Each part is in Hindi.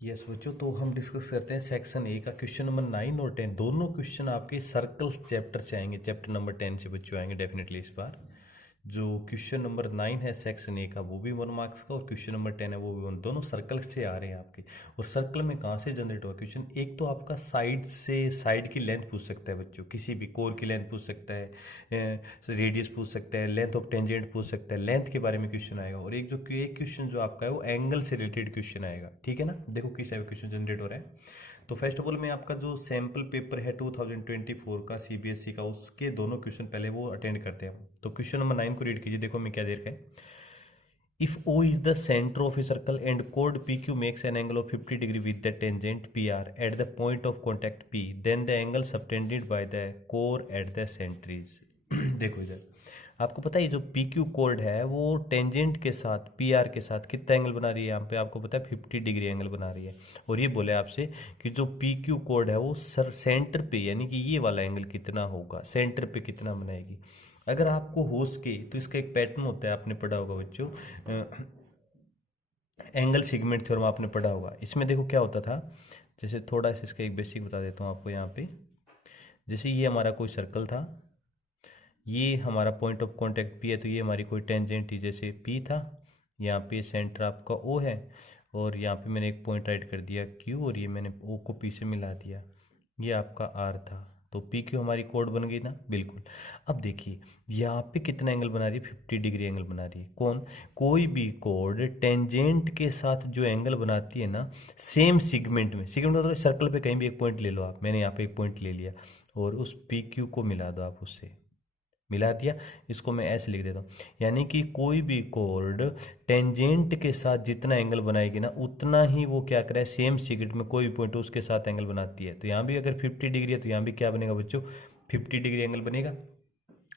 यस बच्चों, तो हम डिस्कस करते हैं सेक्शन ए का क्वेश्चन नंबर 9 और 10। दोनों क्वेश्चन आपके सर्कल्स चैप्टर से आएंगे, चैप्टर नंबर 10 से बच्चों आएंगे डेफिनेटली इस बार। जो क्वेश्चन नंबर 9 है सेक्शन ए का वो भी 1 मार्क्स का, और क्वेश्चन नंबर 10 है वो भी 1, दोनों सर्कल से आ रहे हैं आपके। और सर्कल में कहाँ से जनरेट हुआ क्वेश्चन? एक तो आपका साइड से, साइड की लेंथ पूछ सकता है बच्चों, किसी भी कोर की लेंथ पूछ सकता है, रेडियस पूछ सकता है, लेंथ ऑफ टेंजेंट पूछ सकता है, लेंथ के बारे में क्वेश्चन आएगा। और एक क्वेश्चन जो आपका है वो एंगल से रिलेटेड क्वेश्चन आएगा, ठीक है ना। देखो किस टाइप क्वेश्चन जनरेट हो रहा है। तो फर्स्ट ऑफ ऑल मैं आपका जो सैम्पल पेपर है 2024 का सीबीएसई का, उसके दोनों क्वेश्चन पहले वो अटेंड करते हैं। तो क्वेश्चन नंबर 9 को रीड कीजिए, देखो मैं क्या दे रखा है। If O is the center of a circle and chord PQ makes an angle of 50 degree with the tangent PR at the point of contact P, then the angle subtended by the core at the center is देखो इधर आपको पता है ये जो पी क्यू कोड है वो टेंजेंट के साथ पी आर के साथ कितना एंगल बना रही है, यहाँ पे आपको पता है 50 डिग्री एंगल बना रही है। और ये बोले आपसे कि जो पी क्यू कोड है वो सेंटर पे, यानी कि ये वाला एंगल कितना होगा, सेंटर पे कितना बनाएगी। अगर आपको हो सके तो इसका एक पैटर्न होता है, आपने पढ़ा होगा बच्चों, एंगल सिगमेंट थ्योरम आपने पढ़ा होगा। इसमें देखो क्या होता था, जैसे थोड़ा सा इसका एक बेसिक बता देता हूँ आपको। यहाँ पे जैसे ये हमारा कोई सर्कल था, ये हमारा पॉइंट ऑफ कांटेक्ट पी है, तो ये हमारी कोई टेंजेंट थी, जैसे पी था, यहाँ पे सेंटर आपका ओ है, और यहाँ पे मैंने एक पॉइंट राइट कर दिया क्यू, और ये मैंने ओ को पी से मिला दिया, ये आपका आर था। तो पी क्यू हमारी कोड बन गई ना, बिल्कुल। अब देखिए यहाँ पे कितना एंगल बना रही है, 50 डिग्री एंगल बना रही है। कौन? कोई भी कोड टेंजेंट के साथ जो एंगल बनाती है ना, सेम सिगमेंट में, सिगमेंट मतलब सर्कल पे कहीं भी एक पॉइंट ले लो आप, मैंने यहाँ पे एक पॉइंट ले लिया और उस पी क्यू को मिला दो आप, उससे मिला दिया। इसको मैं ऐसे लिख देता हूँ, यानी कि कोई भी कोड टेंजेंट के साथ जितना एंगल बनाएगी ना, उतना ही वो क्या करे, सेम सिगमेंट में कोई पॉइंट उसके साथ एंगल बनाती है। तो यहाँ भी अगर 50 डिग्री है तो यहाँ भी क्या बनेगा बच्चों, 50 डिग्री एंगल बनेगा।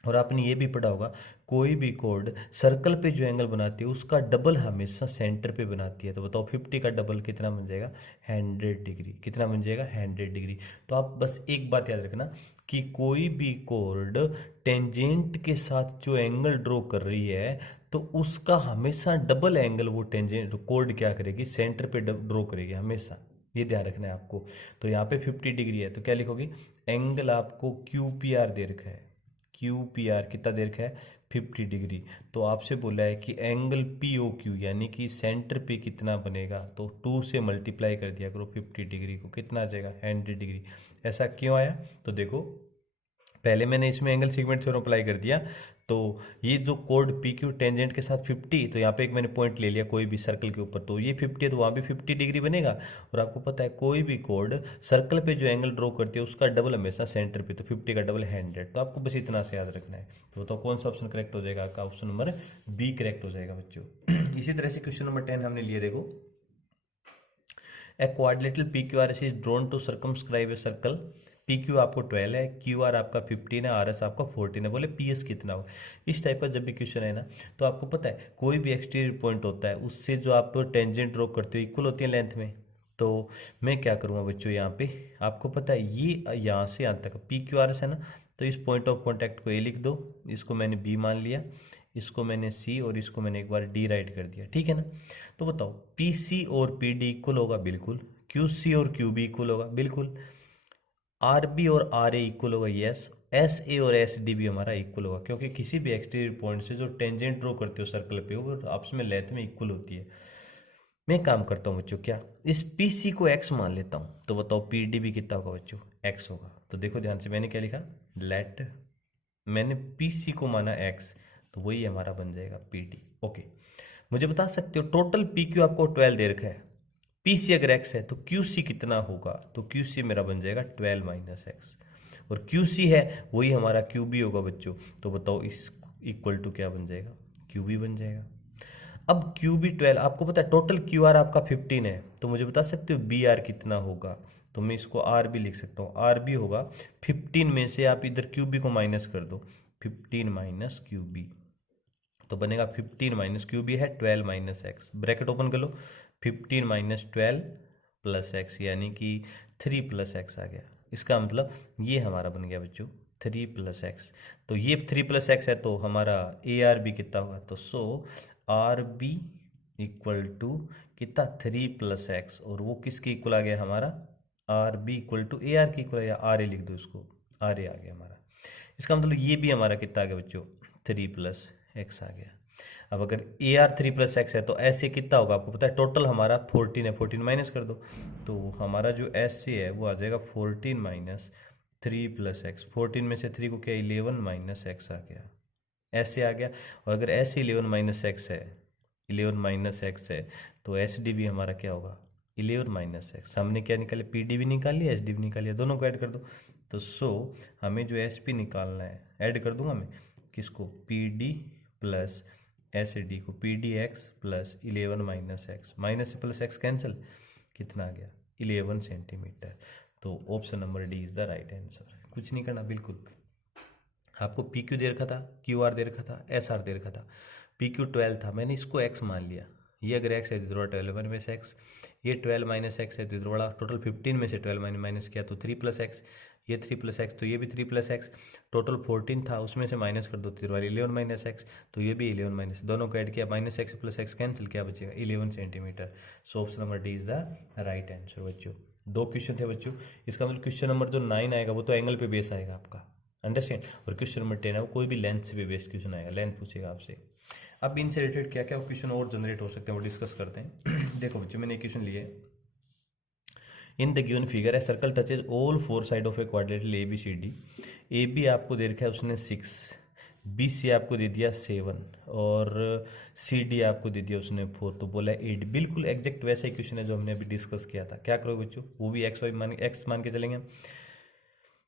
और आपने ये भी पढ़ा होगा, कोई भी कोड सर्कल पे जो एंगल बनाती है उसका डबल हमेशा सेंटर पे बनाती है। तो बताओ 50 का डबल कितना बन जाएगा, 100 डिग्री। कितना बन जाएगा, 100 डिग्री। तो आप बस एक बात याद रखना कि कोई भी कोड टेंजेंट के साथ जो एंगल ड्रॉ कर रही है, तो उसका हमेशा डबल एंगल वो टेंजेंट कोड क्या करेगी, सेंटर पे ड्रॉ करेगी हमेशा। ये ध्यान रखना है आपको। तो यहाँ पे 50 डिग्री है तो क्या लिखोगे, एंगल आपको क्यू पी आर दे रखा है, क्यू पी आर कितना दे रखा है, 50 डिग्री। तो आपसे बोला है कि एंगल पी ओ क्यू यानी कि सेंटर पे कितना बनेगा, तो 2 से मल्टीप्लाई कर दिया करो 50 डिग्री को, कितना आ जाएगा, 100 डिग्री। ऐसा क्यों आया, तो देखो पहले मैंने इसमें एंगल सिगमेंट थ्योरम अप्लाई कर दिया, तो ये जो कोड पी क्यू टेंजेंट के साथ 50, तो यहाँ पे एक मैंने पॉइंट ले लिया कोई भी सर्कल के ऊपर, तो ये 50 है तो वहाँ भी 50 डिग्री बनेगा। और आपको पता है कोई भी कोड सर्कल पे जो एंगल ड्रॉ करती है उसका डबल हमेशा सेंटर पे, तो 50 का डबल 100। तो आपको बस इतना से याद रखना है। तो बताओ कौन सा ऑप्शन करेक्ट हो जाएगा, आपका ऑप्शन नंबर बी करेक्ट हो जाएगा बच्चों। इसी तरह से क्वेश्चन नंबर 10 हमने लिए, देखो a quadrilateral P Q R S is drawn to circumscribe a circle. P Q आपको 12 है, क्यू आर आपका 15 है, आर एस आपका 14 है। बोले पी एस कितना हो। इस टाइप का जब भी क्वेश्चन है ना, तो आपको पता है कोई भी एक्सटीरियर पॉइंट होता है उससे जो आप टेंजेंट ड्रॉ करते हो इक्वल होती है लेंथ में। तो मैं क्या करूँगा बच्चों, यहाँ पे आपको पता है ये यहाँ से यहाँ तक पी क्यू आर एस है ना, तो इस पॉइंट ऑफ कॉन्टैक्ट को ए लिख दो, इसको मैंने बी मान लिया, इसको मैंने सी, और इसको मैंने एक बार डी राइट कर दिया, ठीक है ना। तो बताओ पी सी और पी डी इक्वल होगा, बिल्कुल। क्यू सी और क्यू बी इक्वल होगा, बिल्कुल। आर बी और आर ए इक्वल होगा, यस। एस ए और एस डी भी हमारा इक्वल होगा, क्योंकि किसी भी एक्सटीरियर पॉइंट से जो टेंजेंट ड्रॉ करते हो सर्कल पे वो आपस में लेंथ में इक्वल होती है। मैं काम करता हूँ बच्चों, क्या इस पी सी को एक्स मान लेता हूँ, तो बताओ पी डी भी कितना होगा बच्चों, एक्स होगा। तो देखो ध्यान से मैंने क्या लिखा, लेट, मैंने पी सी को माना एक्स, तो वही हमारा बन जाएगा पी डी। ओके, मुझे बता सकते हो टोटल पी क्यू आपको 12 दे रखा है, पी सी अगर एक्स है तो क्यू सी कितना होगा, तो क्यू सी मेरा बन जाएगा 12 माइनस एक्स, और क्यू सी है वही हमारा क्यू बी होगा बच्चों। तो बताओ इस इक्वल टू क्या बन जाएगा, क्यू बी बन जाएगा। अब क्यू बी 12, आपको पता है टोटल क्यू आर आपका 15 है, तो मुझे बता सकते हो बी आर कितना होगा, तो मैं इसको आर बी लिख सकता हूँ, आर बी होगा 15 में से आप इधर क्यू बी को माइनस कर दो, 15 माइनस क्यू बी, तो बनेगा 15 माइनस क्यू बी है 12 माइनस एक्स, ब्रैकेट ओपन कर लो, 15 माइनस 12 प्लस एक्स, यानी कि 3 प्लस एक्स आ गया। इसका मतलब ये हमारा बन गया बच्चों 3 प्लस एक्स। तो ये 3 प्लस एक्स है तो हमारा ए आर बी कितना होगा, तो सो आर बी इक्वल टू कितना 3 + x, और वो किसके इक्वल आ गया हमारा, R B equal to A R के इक्वल, या आर ए लिख दो इसको, आर ए आ गया हमारा। इसका मतलब ये भी हमारा कितना आ गया बच्चों, 3 + x आ गया। अब अगर ए आर 3 + x है तो ऐसे कितना होगा आपको पता है, टोटल हमारा 14 है, 14 माइनस कर दो, तो हमारा जो एस सी है वो आ जाएगा 14 - 3 + x। 14 में से 3 को क्या, 11 - x आ गया, ऐसे आ गया। और अगर ऐसे 11 - x है, 11 - x है, तो एस डी भी हमारा क्या होगा, 11 - x। हमने क्या निकाले, पी डी भी निकाल लिया, एस डी भी निकाल लिया, दोनों को ऐड कर दो। तो सो हमें जो एस पी निकालना है, ऐड कर दूंगा मैं किसको, P D plus S D को, P D X plus 11 - x, minus से प्लस एक्स कैंसिल, कितना आ गया, 11 सेंटीमीटर। तो option number D is the right answer. कुछ नहीं करना, बिल्कुल आपको पी क्यू दे रखा था, क्यू आर दे रखा था, एस आर दे रखा था। पी क्यू 12 था, मैंने इसको एक्स मान लिया, ये अगर एक्स है तो इधर 12 में से एक्स, ये 12 - x है तो इधर वाला टोटल 15 में से 12 माइनस किया तो 3 + x, ये 3 + x, तो ये भी 3 + x, टोटल 14 था उसमें से माइनस कर दो, तो इधर वाले 11 - x, तो ये भी 11 दोनों को ऐड किया, -x + x कैंसिल, क्या बचेगा, 11 centimetre. So option number D is the right answer बच्चों। 2 क्वेश्चन थे बच्चों, इसका मतलब क्वेश्चन नंबर जो 9 आएगा वो तो एंगल पे बेस आएगा आपका, अंडरस्टैंड। और क्वेश्चन नंबर 10 है वो कोई भी लेंथ से भी बेस्ड क्वेश्चन आएगा, लेंथ पूछेगा आपसे। अब इनसे रिलेटेड क्या क्या क्वेश्चन और जनरेट हो सकते हैं वो डिस्कस करते हैं। देखो बच्चों, मैंने एक क्वेश्चन लिए, इन द गिवन फिगर है circle touches all 4 side of a quadrilateral A B C D. A B आपको दे रखा है उसने 6, बी सी आपको दे दिया 7, और सी डी आपको दे दिया उसने 4, तो बोला 8। बिल्कुल एग्जैक्ट वैसा ही क्वेश्चन है जो हमने अभी डिस्कस किया था। क्या करोगे बच्चों, वो भी एक्स वाई मान के चलेंगे।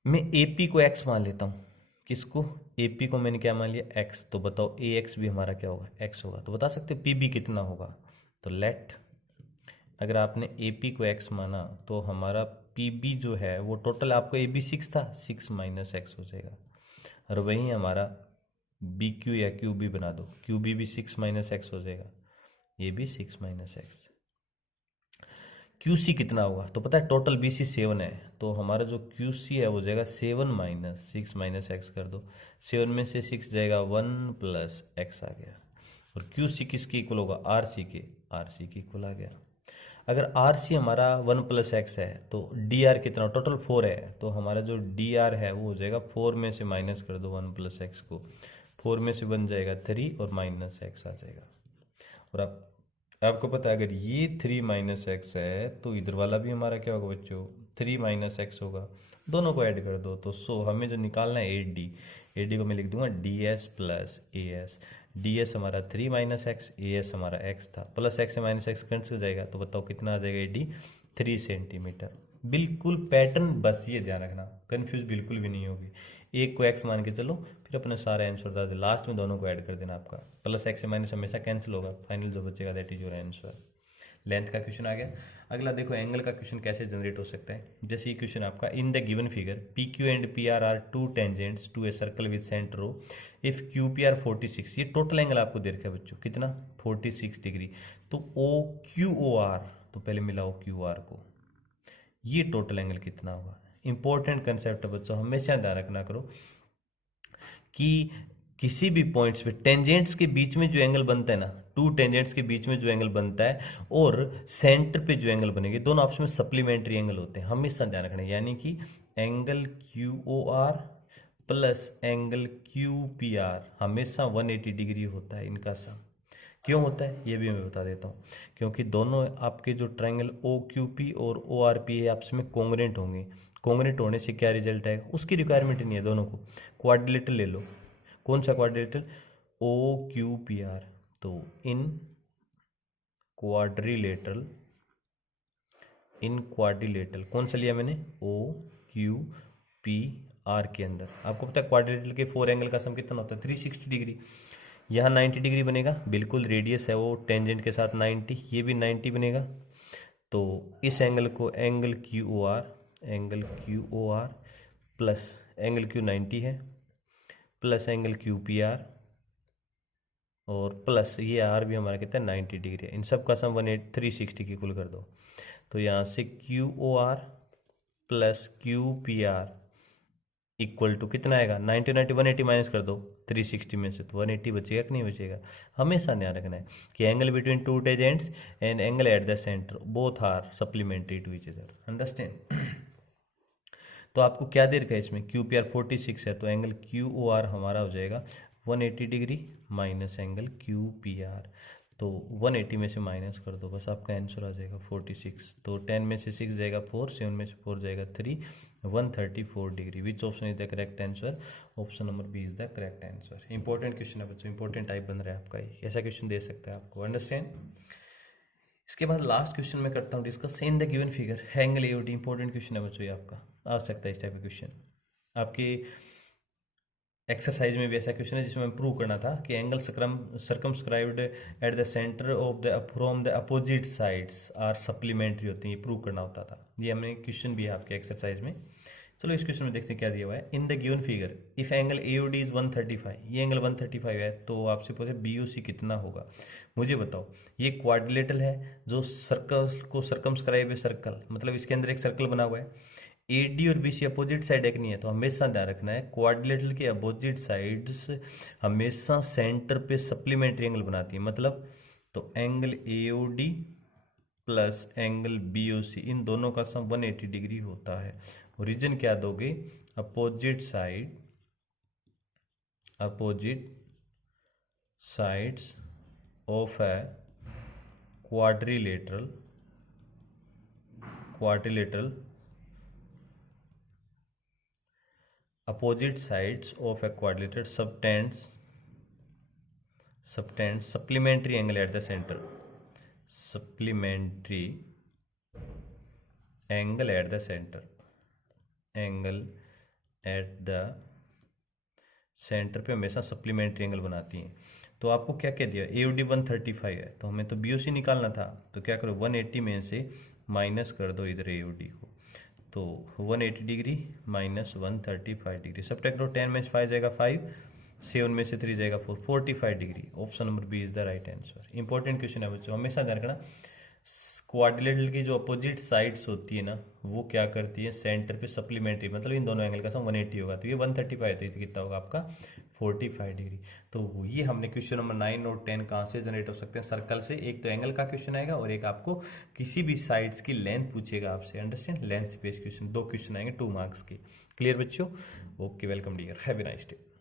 मैं ए पी को एक्स मान लेता हूँ, किसको, ए पी को मैंने क्या मान लिया, एक्स, तो बताओ ए एक्स भी हमारा क्या होगा, एक्स होगा। तो बता सकते हो पी बी कितना होगा, तो लेट, अगर आपने ए पी को एक्स माना तो हमारा पी बी जो है वो टोटल, आपको ए बी 6 था, 6 - x हो जाएगा। और वहीं हमारा बी क्यू या क्यू बी बना दो, क्यू बी भी 6 - x हो जाएगा, ये भी 6 - x। क्यू सी कितना होगा, तो पता है टोटल बी सी 7 है, तो हमारा जो क्यू सी है वो जाएगा 7 - 6 - x कर दो, 7 में से 6 जाएगा 1 + x आ गया। और क्यू सी किसके इक्वल होगा, आर सी के, आर सी के इक्वल आ गया। अगर आर सी हमारा 1 + x है तो डी आर कितना, टोटल 4 है, तो हमारा जो डी आर है वो हो जाएगा 4 में से माइनस कर दो 1 + x को, 4 में से बन जाएगा 3 और -x आ जाएगा। और आपको पता है अगर ये 3 - x है तो इधर वाला भी हमारा क्या होगा बच्चों, 3 - x होगा, दोनों को ऐड कर दो। तो सो हमें जो निकालना है ए डी को मैं लिख दूंगा D S plus A S. D S हमारा 3 - x, ए एस हमारा x था, प्लस x से -x कैंसिल हो जाएगा, तो बताओ कितना आ जाएगा, ए डी 3 सेंटीमीटर। बिल्कुल पैटर्न बस ये ध्यान रखना, कंफ्यूज बिल्कुल भी नहीं होगी। एक को x मान के चलो, फिर अपने सारे आंसर बता दे, लास्ट में दोनों को ऐड कर देना, आपका प्लस x से माइनस हमेशा कैंसिल होगा, फाइनल जो बचेगा that is your answer. Length का क्वेश्चन आ गया। अगला देखो एंगल का क्वेश्चन कैसे जनरेट हो सकता है। जैसे ये क्वेश्चन आपका, in the given figure P Q and P R 2 tangents to a circle with centre O, if Q P R 46, ये टोटल एंगल आपको दे रखा है बच्चों, कितना 46 डिग्री। तो ओ क्यू ओ आर, तो पहले मिलाओ क्यू आर को, ये टोटल एंगल कितना होगा। इंपॉर्टेंट कंसेप्ट है बच्चों, हमेशा ध्यान रखना करो कि किसी भी पॉइंट्स पे टेंजेंट्स के बीच में जो एंगल बनता है ना, 2 टेंजेंट्स के बीच में जो एंगल बनता है और सेंटर पे जो एंगल बनेगी, दोनों आपस में सप्लीमेंट्री एंगल होते हैं, हमेशा ध्यान रखना। यानी कि angle Q O R plus angle Q P R हमेशा 180 डिग्री होता है, इनका सम। क्यों होता है ये भी मैं बता देता हूँ, क्योंकि दोनों आपके जो ट्रायंगल ओ क्यू पी और ओ आर पी है आपस में कोंग्रेंट होंगे। कोंग्रेंट होने से क्या रिजल्ट आएगा, उसकी रिक्वायरमेंट नहीं है दोनों को। क्वाड्रिलेटरल ले लो, कौन सा quadrilateral, O Q P R, तो इन क्वाड्रिलेटरल, इन क्वाड्रिलेटरल कौन सा लिया मैंने, ओ क्यू पी आर के अंदर आपको पता है क्वाड्रिलेटरल के 4 एंगल का सम कितना होता है, 360 डिग्री। यहाँ 90 डिग्री बनेगा, बिल्कुल रेडियस है वो टेंजेंट के साथ 90, ये भी 90 बनेगा। तो इस एंगल को angle Q O R, angle Q O R plus angle Q 90 है, plus angle Q P R, और प्लस ये आर भी हमारा कितना है 90 डिग्री है। इन सब का सम 360 की कुल कर दो, तो यहाँ से Q O R plus Q P R equal to कितना आएगा 90 90 180 माइनस कर दो 360 में से, तो 180 बचेगा कि नहीं बचेगा। हमेशा ध्यान रखना है कि angle between two tangents and angle at the centre both are supplementary to each other, understand. तो आपको क्या दे रखा है इसमें, क्यू पी आर 46 है, तो एंगल क्यू ओ आर हमारा हो जाएगा 180 degree minus angle Q P R. तो 180 में से माइनस कर दो, बस आपका आंसर आ जाएगा 46। तो 10 में से 6 जाएगा 4, 7 में से 4 जाएगा 3, 134 degree. Which option is the correct answer? Option number B is the correct answer. Important question है बच्चों, इंपॉर्टेंट टाइप बन रहा है आपका, ये ऐसा क्वेश्चन दे सकता है आपको, अंडरस्टैंड। इसके बाद लास्ट क्वेश्चन में करता हूँ discuss. In the given figure angle AOD, important question है बच्चों ये आपका, आ सकता है इस टाइप का क्वेश्चन आपकी एक्सरसाइज में भी। ऐसा क्वेश्चन है जिसमें प्रूव करना था कि angle circumscribed at the centre of the from the opposite sides are supplementary होती हैं, ये प्रूव करना होता था। ये हमने क्वेश्चन भी है आपके एक्सरसाइज में। चलो इस क्वेश्चन में देखते हैं क्या दिया हुआ है। इन the given figure if angle AOD is 135, ये एंगल 135 है, तो आपसे पूछे बीओसी कितना होगा। मुझे बताओ, ये क्वाड्रिलेटरल है जो सर्कल को सर्कमस्क्राइब है, सर्कल मतलब इसके अंदर एक सर्कल बना हुआ है। एडी और बीसी अपोजिट साइड एक नहीं है, तो हमेशा ध्यान रखना है क्वाड्रिलेटरल के अपोजिट साइड्स हमेशा सेंटर पे सप्लीमेंट्री एंगल बनाती है, मतलब तो angle AOD plus angle BOC इन दोनों का सम 180 डिग्री होता है। रीजन क्या दोगे, opposite sides of a quadrilateral opposite sides of a quadrilateral subtends supplementary angle at the center, supplementary angle at the center, angle at the centre पे हमेशा सप्लीमेंट्री एंगल बनाती हैं। तो आपको क्या कह दिया, एओडी 135 है, तो हमें तो बीओसी निकालना था, तो क्या करो 180 में से माइनस कर दो इधर एओडी को, तो 180 डिग्री माइनस 135 डिग्री, सब्ट्रैक्ट करो 10 में से 5 जाएगा 5, 7 में से 3 जाएगा 4, 45 degree. Option number B is the right answer. Important question है बच्चों, हमेशा ध्यान रखना क्वाड्रिलेटरल की जो अपोजिट साइड्स होती है ना, वो क्या करती है सेंटर पे सप्लीमेंट्री, मतलब इन दोनों एंगल का सम 180 होगा, तो ये 135 तो कितना होगा आपका 45 डिग्री। तो ये हमने क्वेश्चन नंबर 9 और 10 कहाँ से जनरेट हो सकते हैं, सर्कल से। एक तो एंगल का क्वेश्चन आएगा और एक आपको किसी भी साइड्स की लेंथ पूछेगा आपसे, understand, length based question, 2 question आएंगे 2 मार्क्स के। क्लियर बच्चों? Okay, welcome dear, have a nice day.